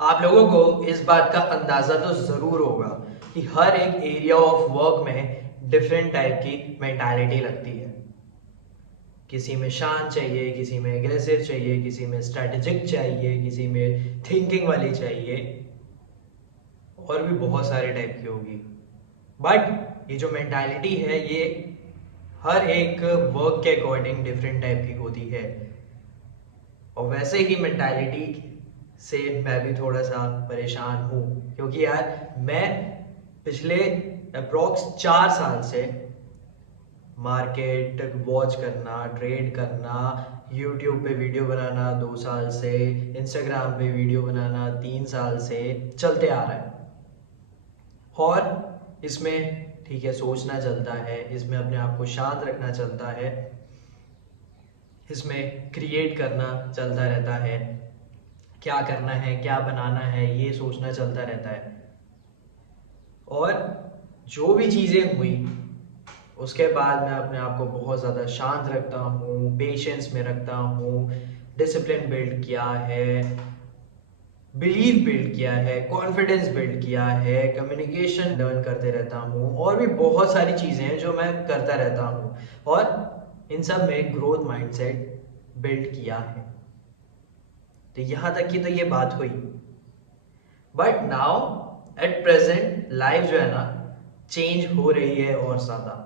आप लोगों को इस बात का अंदाजा तो जरूर होगा कि हर एक एरिया ऑफ वर्क में डिफरेंट टाइप की मेंटालिटी लगती है। किसी में शांत चाहिए, किसी में एग्रेसिव चाहिए, किसी में स्ट्रेटेजिक चाहिए, किसी में थिंकिंग वाली चाहिए, और भी बहुत सारे टाइप की होगी। बट ये जो मेंटालिटी है ये हर एक वर्क के अकॉर्डिंग डिफरेंट टाइप की होती है। और वैसे ही मेंटालिटी से मैं भी थोड़ा सा परेशान हूँ, क्योंकि यार मैं पिछले अप्रोक्स 4 साल से मार्केट वॉच करना, ट्रेड करना, यूट्यूब पे वीडियो बनाना 2 साल से, इंस्टाग्राम पे वीडियो बनाना 3 साल से चलते आ रहा है। और इसमें ठीक है सोचना चलता है, इसमें अपने आप को शांत रखना चलता है, इसमें क्रिएट करना चलता रहता है, क्या करना है क्या बनाना है ये सोचना चलता रहता है। और जो भी चीज़ें हुई उसके बाद मैं अपने आप को बहुत ज़्यादा शांत रखता हूँ, पेशेंस में रखता हूँ, डिसिप्लिन बिल्ड किया है, बिलीव बिल्ड किया है, कॉन्फिडेंस बिल्ड किया है, कम्युनिकेशन लर्न करते रहता हूँ, और भी बहुत सारी चीज़ें हैं जो मैं करता रहता हूँ। और इन सब में ग्रोथ माइंडसेट बिल्ड किया है। तो यहाँ तक की तो ये बात हुई। But now at present life जो है ना चेंज हो रही है और ज़्यादा,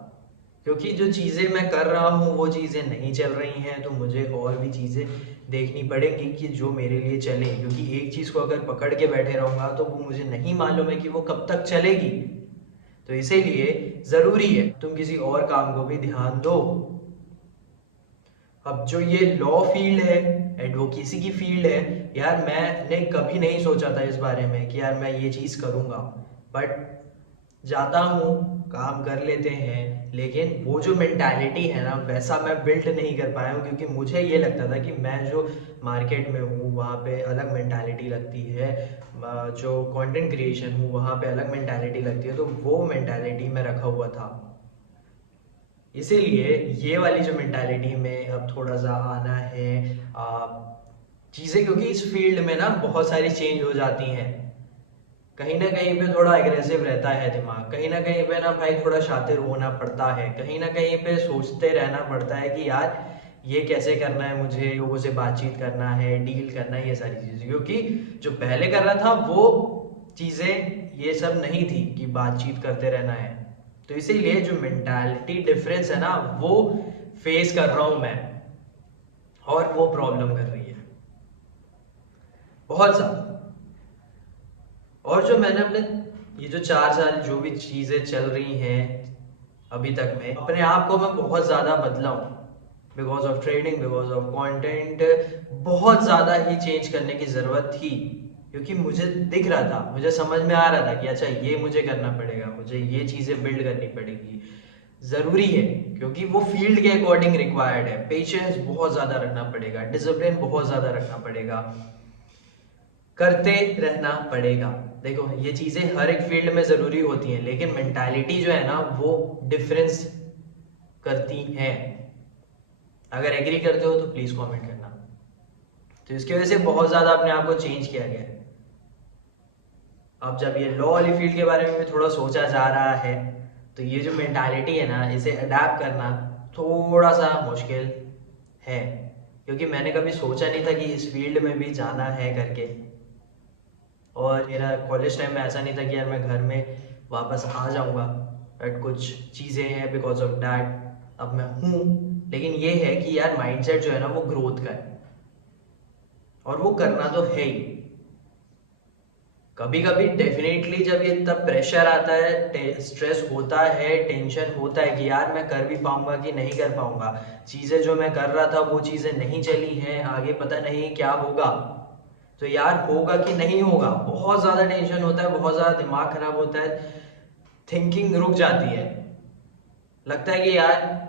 क्योंकि जो चीज़ें मैं कर रहा हूँ वो चीज़ें नहीं चल रही हैं, तो मुझे और भी चीज़ें देखनी पड़ेंगी कि जो मेरे लिए चले। क्योंकि एक चीज़ को अगर पकड़ के बैठे रहूँगा तो वो मुझे नहीं मालूम है कि वो कब तक चलेगी। तो इसीलिए ज़रूरी है तुम किसी और काम को भी ध्यान दो। अब जो ये लॉ फील्ड है, एडवोकेसी की फील्ड है, यार मैंने कभी नहीं सोचा था इस बारे में कि यार मैं ये चीज़ करूँगा। बट जाता हूँ, काम कर लेते हैं, लेकिन वो जो मेंटालिटी है ना वैसा मैं बिल्ड नहीं कर पाया हूँ, क्योंकि मुझे ये लगता था कि मैं जो मार्केट में हूँ वहाँ पे अलग मेंटालिटी लगती है, जो कंटेंट क्रिएशन हूँ वहाँ पे अलग मेंटालिटी लगती है, तो वो मेंटालिटी में रखा हुआ था। इसीलिए ये वाली जो मेंटालिटी में अब थोड़ा सा आना है चीज़ें, क्योंकि इस फील्ड में ना बहुत सारी चेंज हो जाती हैं। कहीं ना कहीं पे थोड़ा एग्रेसिव रहता है दिमाग, कहीं ना कहीं पे ना भाई थोड़ा शातिर होना पड़ता है, कहीं ना कहीं पे सोचते रहना पड़ता है कि यार ये कैसे करना है, मुझे लोगों से बातचीत करना है, डील करना है, ये सारी चीज़ें। क्योंकि जो पहले कर रहा था वो चीज़ें ये सब नहीं थी कि बातचीत करते रहना है। तो इसीलिए जो मेंटालिटी डिफरेंस है ना वो फेस कर रहा हूँ मैं, और वो प्रॉब्लम कर रही है बहुत ज़्यादा। और जो मैंने अपने ये जो 4 साल जो भी चीज़ें चल रही हैं अभी तक में, अपने आप को मैं बहुत ज़्यादा बदला हूँ, because of trading, because of content. बहुत ज़्यादा ही चेंज करने की ज़रूरत थी, क्योंकि मुझे दिख रहा था, मुझे समझ में आ रहा था कि अच्छा ये मुझे करना पड़ेगा, मुझे ये चीज़ें बिल्ड करनी पड़ेगी, ज़रूरी है। क्योंकि वो फील्ड के अकॉर्डिंग रिक्वायर्ड है, पेशेंस बहुत ज़्यादा रखना पड़ेगा, डिसिप्लिन बहुत ज़्यादा रखना पड़ेगा, करते रहना पड़ेगा। देखो ये चीज़ें हर एक फील्ड में ज़रूरी होती हैं, लेकिन मेंटालिटी जो है ना वो डिफरेंस करती हैं। अगर एग्री करते हो तो प्लीज़ कमेंट करना। तो इसकी वजह से बहुत ज़्यादा अपने आप को चेंज किया गया है। अब जब ये लॉ वाली फील्ड के बारे में भी थोड़ा सोचा जा रहा है, तो ये जो मेंटालिटी है ना इसे अडेप्ट करना थोड़ा सा मुश्किल है, क्योंकि मैंने कभी सोचा नहीं था कि इस फील्ड में भी जाना है करके। और मेरा कॉलेज टाइम में ऐसा नहीं था कि यार मैं घर में वापस आ जाऊंगा, बट कुछ चीज़ें हैं बिकॉज ऑफ डैट अब मैं हूँ। लेकिन ये है कि यार माइंडसेट जो है ना वो ग्रोथ का है, और वो करना तो है ही। कभी कभी डेफिनेटली जब ये इतना प्रेशर आता है, स्ट्रेस होता है, टेंशन होता है कि यार मैं कर भी पाऊंगा कि नहीं कर पाऊंगा, चीज़ें जो मैं कर रहा था वो चीज़ें नहीं चली हैं, आगे पता नहीं क्या होगा। तो यार होगा कि नहीं होगा, बहुत ज़्यादा टेंशन होता है, बहुत ज़्यादा दिमाग खराब होता है, थिंकिंग रुक जाती है, लगता है कि यार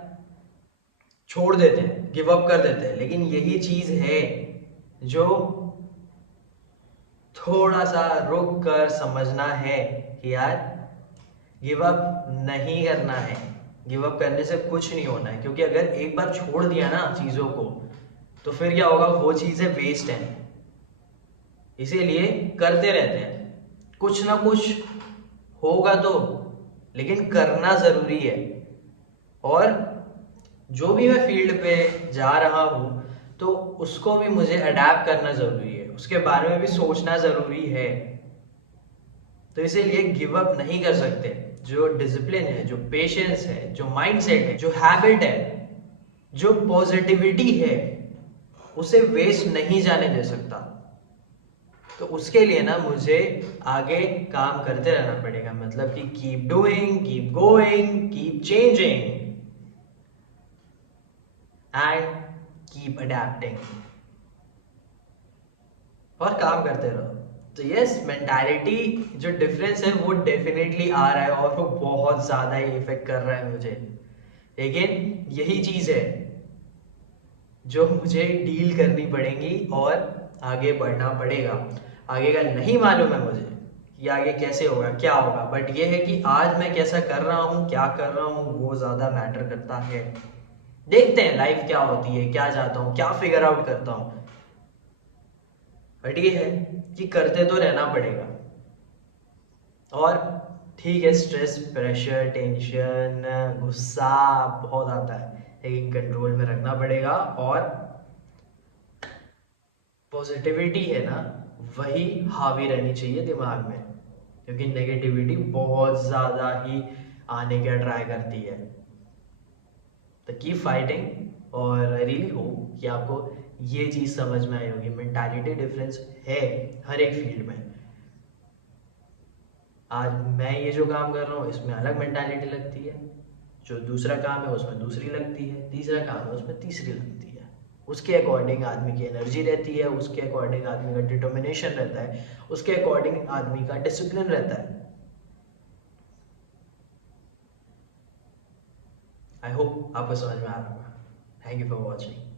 छोड़ देते हैं, गिव अप कर देते हैं। लेकिन यही चीज़ है जो थोड़ा सा रुक कर समझना है कि यार गिव अप नहीं करना है, गिव अप करने से कुछ नहीं होना है। क्योंकि अगर एक बार छोड़ दिया ना चीज़ों को, तो फिर क्या होगा, वो चीज़ें वेस्ट हैं। इसीलिए करते रहते हैं, कुछ ना कुछ होगा तो, लेकिन करना जरूरी है। और जो भी मैं फील्ड पे जा रहा हूँ तो उसको भी मुझे अडेप्ट करना जरूरी है, उसके बारे में भी सोचना जरूरी है। तो इसीलिए गिव अप नहीं कर सकते। जो डिसिप्लिन है, जो पेशेंस है, जो माइंडसेट है, जो हैबिट है, जो पॉजिटिविटी है, उसे वेस्ट नहीं जाने दे सकता। तो उसके लिए ना मुझे आगे काम करते रहना पड़ेगा, मतलब कि keep doing, keep going, keep changing and keep adapting, और काम करते रहो। तो यस, मेंटालिटी जो डिफरेंस है वो डेफिनेटली आ रहा है, और वो बहुत ज्यादा ही इफेक्ट कर रहा है मुझे। लेकिन यही चीज है जो मुझे डील करनी पड़ेगी और आगे बढ़ना पड़ेगा। आगे का नहीं मालूम है मुझे कि आगे कैसे होगा, क्या होगा, बट ये है कि आज मैं कैसा कर रहा हूँ, क्या कर रहा हूँ, वो ज्यादा मैटर करता है। देखते हैं लाइफ क्या होती है, क्या चाहता हूँ, क्या फिगर आउट करता हूँ। बट ये है कि करते तो रहना पड़ेगा। और ठीक है, स्ट्रेस, प्रेशर, टेंशन, गुस्सा बहुत आता है, लेकिन कंट्रोल में रखना पड़ेगा। और पॉजिटिविटी है ना, वही हावी रहनी चाहिए दिमाग में, क्योंकि नेगेटिविटी बहुत ज़्यादा ही आने का ट्राई करती है। तो कीप फाइटिंग, और आई रियली होप कि आपको ये चीज़ समझ में आई होगी। मेंटालिटी डिफरेंस है हर एक फील्ड में। आज मैं ये जो काम कर रहा हूँ इसमें अलग मेंटालिटी लगती है, जो दूसरा काम है उसमें दूसरी लगती है, तीसरा काम है उसमें तीसरी लगती है। उसके अकॉर्डिंग आदमी की एनर्जी रहती है, उसके अकॉर्डिंग आदमी का डिटर्मिनेशन रहता है, उसके अकॉर्डिंग आदमी का डिसिप्लिन रहता है। आई होप आपको समझ में आ रहा होगा। Thank you for watching.